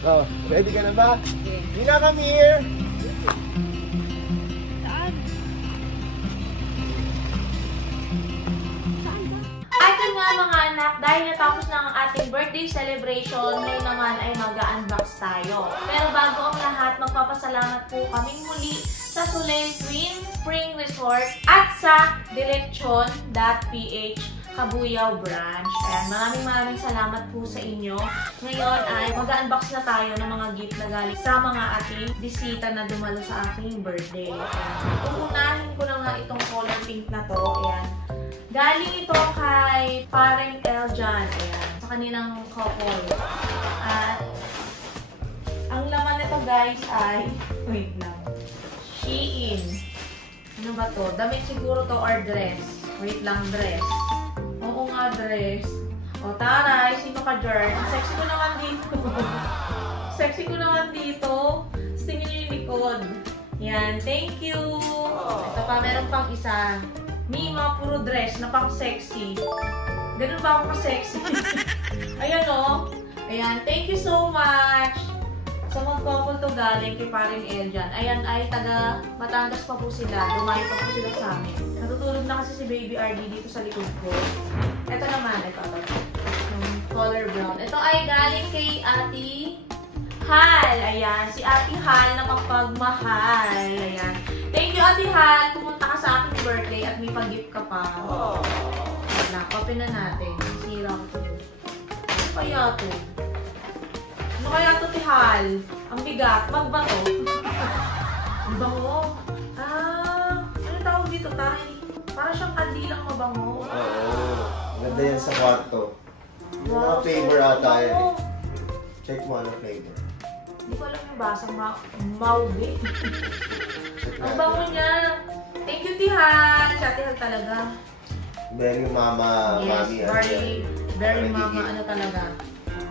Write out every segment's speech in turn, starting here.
Oh, ready ka na ba? Okay. Nina, come here! Atin nga mga anak, dahil natapos na ang ating birthday celebration, ngayon naman ay mag-unbox tayo. Pero bago ang lahat, magpapasalamat po kaming muli sa Soleil Twin Spring Resort at sa Direction.ph Cabuyao Branch. Ayan, maraming salamat po sa inyo. Ngayon ay mag-unbox na tayo ng mga gift na galing sa mga ating bisita na dumalo sa aking birthday. Ayan. Uunahin ko na nga itong color pink na to. Ayan. Galing ito kay Pareng Eljan. Ayan. Sa kanilang couple. At ang laman nito guys ay, wait lang. Shein. Ano ba to? Damit siguro to or dress. Wait lang, dress. Oo nga, dress. O taray, sino ka Jern? Sexy ko naman dito. Sexy ko naman dito. Tingnan nyo yung likod. Yan, thank you. Ito pa, meron pang isa. Mima, puro dress na pang sexy. Ganun ba ako ka-sexy? Ayan o. Ayan, thank you so much. Sa mga couple to galing kay Paring Eljan. Ayan ay taga Batangas pa po sila. Dumayo pa po sila sa amin. Natutulog na kasi si Baby RD dito sa likod ko. Ito naman, ito. Color brown. Ito ay galing kay Ate Hal. Ayan, si Ate Hal na mapagmahal. Ayan. Thank you, Ate Hal. Pumunta ka sa aking birthday at may pag-gift ka pa. Copy na natin. Sira ko ito. Ano kaya ito? Ano kaya ito, Tihal? Ang bigat. Magbato. Ang bango. Ano tawag dito, Tay? Para siyang kandilang mabango. Oo. Ganda yan sa kwarto. Mga Wow, flavor so, ata yan. bango. Check mo ano flavor. Hindi ko alam yung basang maubi. Ang bango niya. Thank you, Tihal. Siya, Tihal talaga. Very mama, Yes, mami. very mama, ano talaga.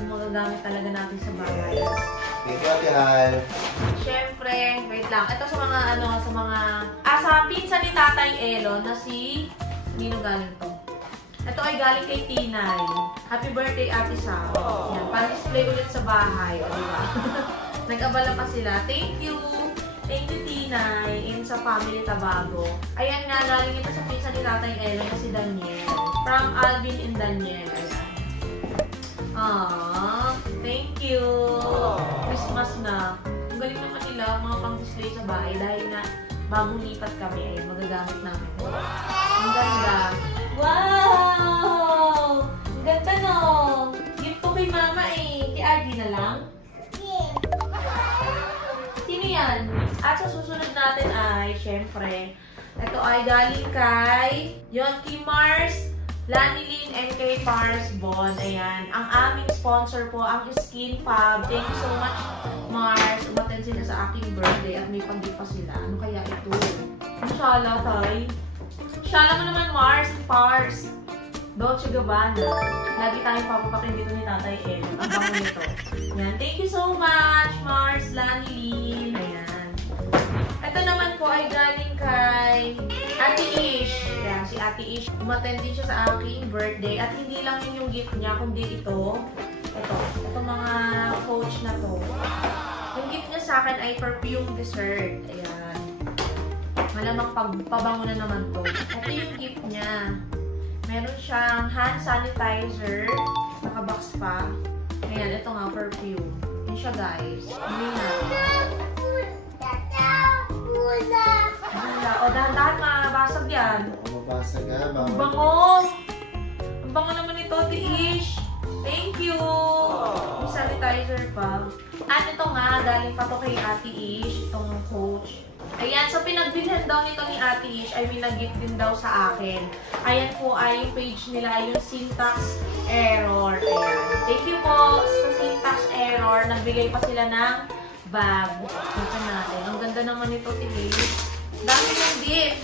Yung magagamit talaga natin sa bahay. Thank you, Ate Hal. Siyempre, wait lang. Ito sa mga, sa pinsan ni Tatay Elo na si, nino galing to? Ito ay galing kay Tinay. Happy birthday, Ate Sam. Yan, pan-display ulit sa bahay. O, diba? Nag-abala pa sila. Thank you. Thank you, Tinay. In sa Family Tabago. Ayan nga, galing ito sa pinsan ni Tatay Elo na si Daniel. From Alvin and Daniel. Ayan. Thank you. Christmas na. Ang galing naman nila, mga pang-display sa bahay dahil na bagong lipat kami. Ayan, magagamit namin. Ang ganda. Wow! Ang ganda no. Gift ko kay mama eh. Kay Ardy na lang. Sino yan? At sa susunod natin ay, syempre, ito ay galing kay Yonki Mars, Lanilyn, and kay Pars Bond. Ayan. Ang aming sponsor po, ang Skin Fab. Thank you so much, Mars. Umaten sila sa aking birthday at may pag-gift pa sila. Ano kaya ito? Shala, Tay. Shala mo naman, Mars. Pars. Dolce Gabbana. Lagi tayong papapakin dito ni Tatay El. Ang bango nito. Ayan. Thank you so much, Mars, Lanilyn. Ayan. Ito naman po ay galing kay Ate Ish. Ayan, si Ate Ish. Umattend din siya sa aking birthday. At hindi lang yun yung gift niya, kundi ito. Ito mga coach na to. Yung gift niya sa akin ay perfume dessert. Ayan. Malamang pabango na naman to. Ito yung gift niya. Meron siyang hand sanitizer. Nakabox pa. Ayan, ito nga, perfume. Yun siya, guys. Hindi na. O, dahan-dahan mabasag yan. Mabasag nga. Ang bango! Ang bango naman ito, Tiish. Thank you! May sanitizer pa. At ito nga, galing pa to kay Ate Ish, itong coach. Ayan, so pinagbilhan daw nito ni Ate Ish ay minag-gift din daw sa akin. Ayan po ay yung page nila, yung syntax error. Ayan. Thank you po sa syntax error. Nagbigay pa sila ng bag. Ito natin. Ang ganda naman ito, Tiish. Dami yung gift.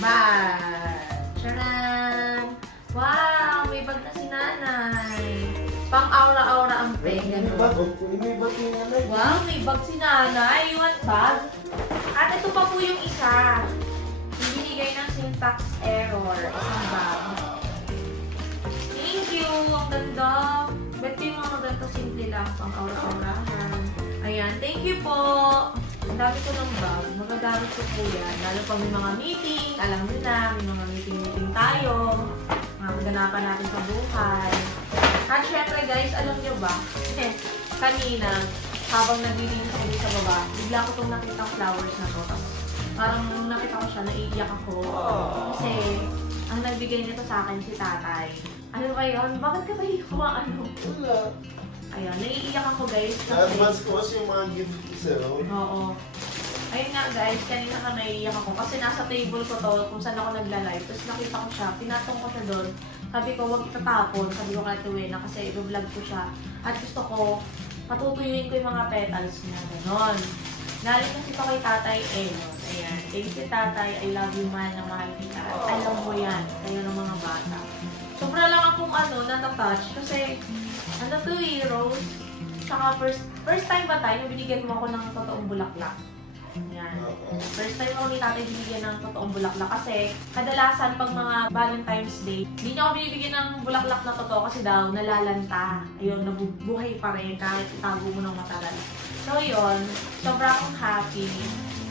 Bag. Charan! Wow! May bag na si nanay. Pang aura-aura ang peg. Wow! May bag si nanay. What bag? At ito pa po yung isa. Yung binigay ng syntax error. Isang bag. Thank you! Ang ganda. Bet ko yung mga ganito simple lang. Pang aura-aura. po. Ang dami ko ng bag. Magagamit ko po yan. Lalo pa may mga meeting. Alam nyo na, may mga meeting tayo. Mga maganapan natin sa buhay. At syempre guys, alam nyo ba? Kanina, habang naglilinis ako sa baba, bigla ko itong nakita flowers na to. Tapos, parang nung nakita ko siya, naiiyak ako. Kasi, ang nagbigay nito sa akin si tatay. Ano ba yun? Bakit ka ba ikuha ano? Wala. Ayun, naiiyak ako guys. Na-advance ko kasi yung mga gift isa, no? Oo. Ayun nga guys, kanina ka naiiyak ako kasi nasa table ko to kung saan ako nagla-live. Tapos nakita ko siya, pinatong ko siya doon. Sabi ko, huwag itatapon. Sabi ko kay Tuwena kasi i-vlog ko siya. At gusto ko, patutuyuin ko yung mga petals niya. Ganon. Nalit kasi ito kay Tatay Elon. Ayan. Thank you Tatay. I love you man na mahal kita. At alam mo yan. Kayo ng mga bata. Sobra lang akong natatouch. Kasi, ano to Rose? Tsaka first time ba tayo, binigyan mo ako ng totoong bulaklak. Yan. First time ako ni Tatay binigyan ng totoong bulaklak kasi kadalasan pag mga Valentine's Day, hindi niya ako binibigyan ng bulaklak na totoo kasi daw nalalanta. Ayun, nabubuhay pa rin kahit itago mo ng matagal. So yun, sobra akong happy.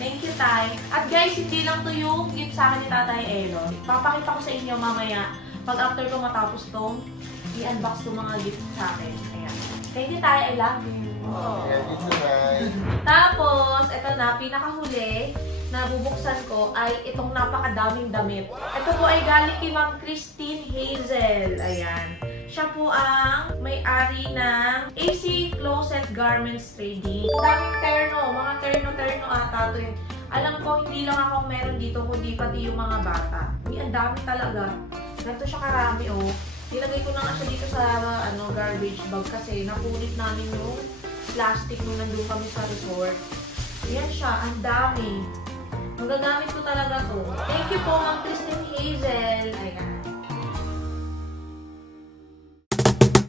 Thank you, Tay. At guys, hindi lang to yung gift sa akin ni Tatay Elon. Papakita ko sa inyo mamaya pag after ko matapos tong i-unbox tong mga gift sa akin. Ayan. Thank you, Tay. I love you. Tapos, ito na, pinakahuli na bubuksan ko ay itong napakadaming damit. Ito po ay galing kay Ma'am Christine Hazel. Ayan. Siya po ang may-ari ng AC Closet Garments Trading. Daming terno, mga terno-terno ata ito yun. Alam ko, hindi lang ako meron dito, kundi pati yung mga bata. Ang dami talaga. Ganito siya karami, oh. Nilagay ko na nga siya dito sa garbage bag kasi napunit namin yung plastic nung nandun kami sa resort. Ayan siya, ang dami. Magagamit ko talaga to. Thank you po, Ma'am Christine Hazel. Ayan.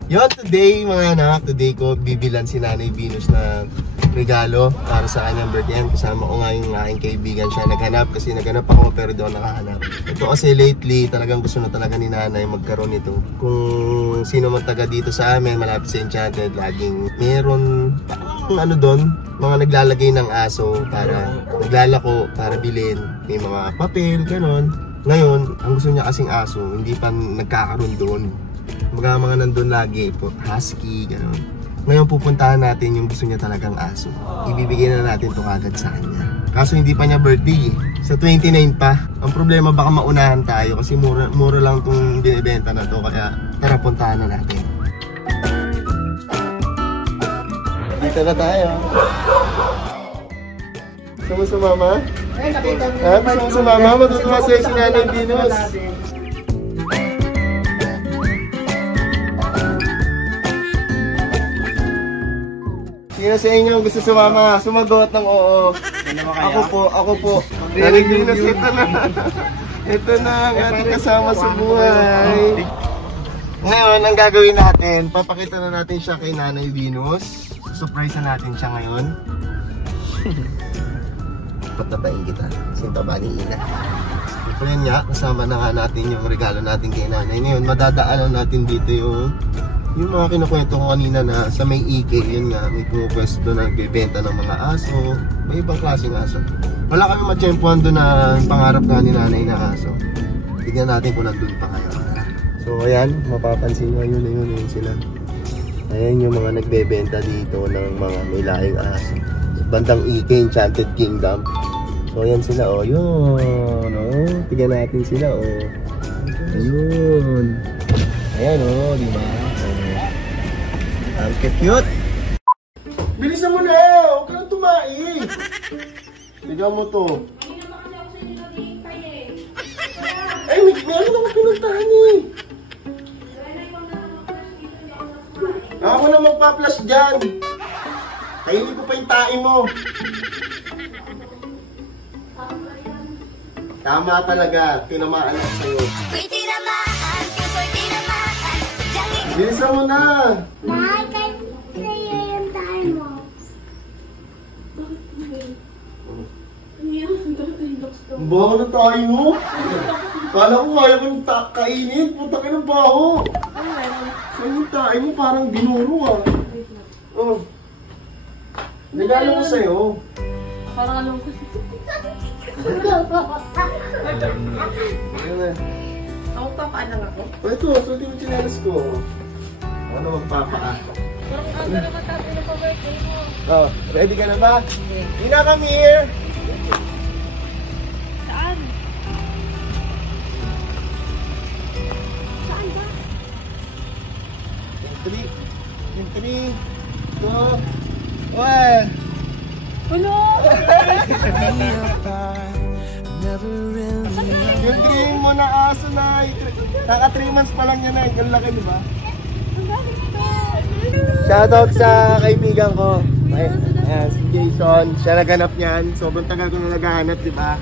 Yun, today mga anak, today ko bibilan si Nanay Venus na regalo para sa kanyang birthday. Kasama ko nga yung aking kaibigan siya naghanap kasi naghanap ako pero doon nakahanap. Ito kasi lately talagang gusto na talaga ni Nanay magkaroon nito. Kung sino man taga dito sa amin, malapit sa Enchanted, laging meron doon, mga naglalagay ng aso para naglalako para bilhin. May mga papel, ganon. Ngayon, ang gusto niya kasing aso, hindi pa nagkakaroon doon. Mga nandun lagi po, husky, gano'n. Ngayon pupuntahan natin yung gusto niya talagang aso. Ibibigay na natin ito kagad sa kanya. Kaso hindi pa niya birthday eh. Sa 29 pa. Ang problema baka maunahan tayo kasi mura lang itong binibenta na to. Kaya tara puntahan na natin. Dito na tayo. Gusto mo sumama? Ay, nakita mo. Gusto mo sumama? Matutuwa sa'yo si Nanay Venus. Sino sa inyo gusto sumama? Sumagot ng oo. Ako po. Nanay Venus, ito na. Ito na ang ating kasama sa buhay. Ngayon, ang gagawin natin, papakita na natin siya kay Nanay Venus. Surprise na natin siya ngayon. Patabain kita. Sinta ni Ina. So yun nga, kasama na nga natin yung regalo natin kay Nanay. Ngayon, madadaanan natin dito yung mga kinukwento ko kanina na sa may EK, yun nga, may pumupwesto na nagbibenta ng mga aso. May ibang klaseng aso. Wala kami matsyempuan doon na pangarap nga ni Nanay na aso. Tignan natin kung nandun pa kayo. So ayan, mapapansin nyo, yun sila. Ayan yung mga nagbebenta dito ng mga may lahing aso. Bandang EK, Enchanted Kingdom. So ayan sila, oh, yun. Oh, tignan natin sila, oh. Ayun. Ayan, oh, di ba? Ang cute. Bilisan mo na! Huwag kang tumain! Tignan mo to. Ay, meron ako pinuntahan eh. Ako na magpa-flash dyan. Kainin ko pa yung tae mo. Tama talaga. Tinamaan ako sa'yo. Bilisan mo na! Bakit sa'yo yung tayo mo? Ang baho na tayo mo! Kala ko kaya kong kainin. Punta ka ng baho! Saan yung tayo mo? Parang binuro ah. Oh. Regalo ko sa'yo. Parang ano ko. Ayun na. Ako papaalang ako. O ito, sulit yung chinelas ko. Ano magpapaka? Parang ano naman tayo na pa-birthday mo. Oh, ready ka na ba? Ina, come here! Saan? In 3, 2, 1. Hello! Yung dream mo na aso na. Naka 3 months pa lang yan na. Ang laki, di ba? Shoutout sa kaibigan ko. Ayan, si Jason. Siya naghanap niyan. Sobrang tagal ko na naghahanap, di ba?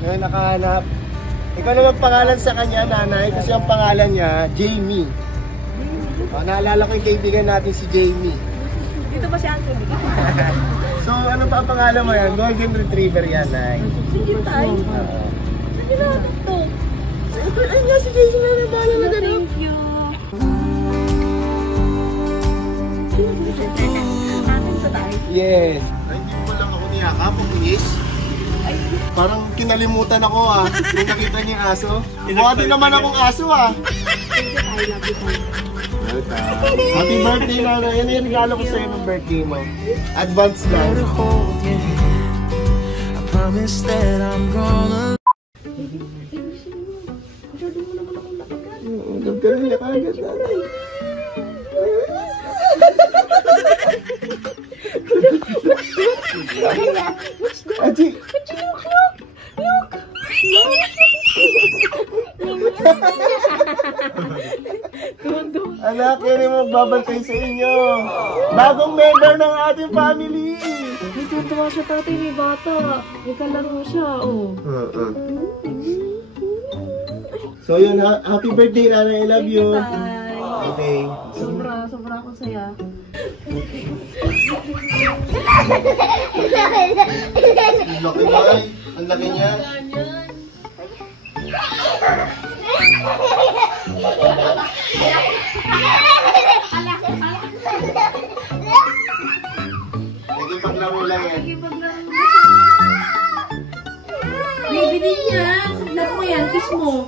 Ngayon nakahanap. Ikaw na magpangalan sa kanya, nanay. Kasi ang pangalan niya, Jamie. O, naalala ko yung kaibigan natin si Jamie. Dito ba si Anthony? So, ano pa ang pangalan mo yan? Golden Retriever yan, nay. Sige tayo. Sige natin to. Ay nga, si Jason na nabala na gano'n. Thank you. Yes. Ay, hindi mo lang ako niyakap, puminis. Parang kinalimutan ako nung nakita niya yung aso. Mukha din naman akong aso Happy birthday, Nana. Yan yung regalo ko sa'yo ng birthday mo. Advance lang. I promise that I'm gonna Gagawin niya kagad, Nanay. Aji! Anak, yan yung magbabantay sa inyo. Bagong member ng ating family. Natutuwa siya tatay, may bata. May kalaro siya, oh. So yun, happy birthday, Nanay. I love you. Tay. Okay. Sobra akong saya. Ang laki ba? Ang laki niya. Nagpaglaro lang yan. Baby din yan. Laro mo yan, kiss mo.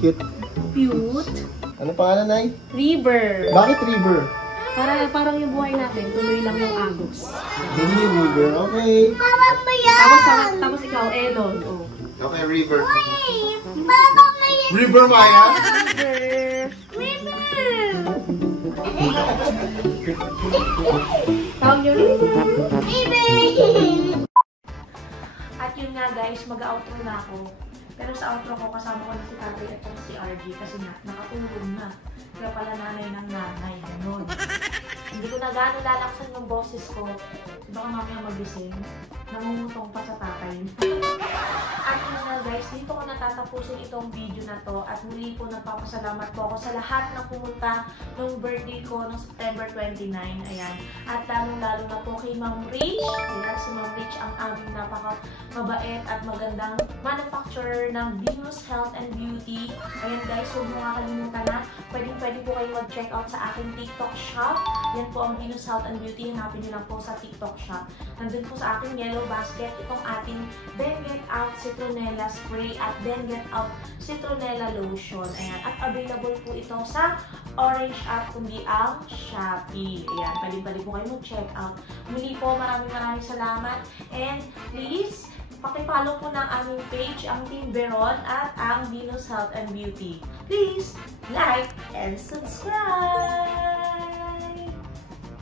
Cute. Cute. Ano pangalan, Nay? River. Bakit River? Parang yung buhay natin, tuloy lang yung agos. Hindi River, okay. Tapos ikaw, Elon. Oh. Okay, River. River Maya? Tawag nyo, River. At yun nga guys, mag-outro na ako. Pero sa outro ko, kasama ko na si Tatay at si RG kasi nga, nakatulog na. Kaya pala nanay ng nanay, ganun. Hindi ko na gano'n lalaksan yung boses ko. Baka mamaya magising. Namumutong pa sa tatay. At yun na guys, dito ko natatapusin itong video na to. At muli po nagpapasalamat po ako sa lahat na pumunta nung birthday ko noong September 29. Ayan. At lalong-lalo na po kay Ma'am Rich. Ayan, si Ma'am Rich ang aming napaka-mabait at magandang manufacturer ng Venus Health and Beauty. Ayan guys, huwag mo kakalimutan na pwede po kayo mag-check out sa aking TikTok shop. Yan po ang Venus Health and Beauty. Hanapin nyo lang po sa TikTok shop. Nandun po sa aking yellow basket itong ating Then Get Out Citronella Spray at Then Get Out Citronella Lotion. Ayan. At available po ito sa Orange app kundi ang Shopee. Ayan. Pwede po kayo mag-check out. Muli po, maraming salamat. And please, paki-follow po ng aming page, ang Team Beron at ang Venus Health and Beauty. Please, like and subscribe!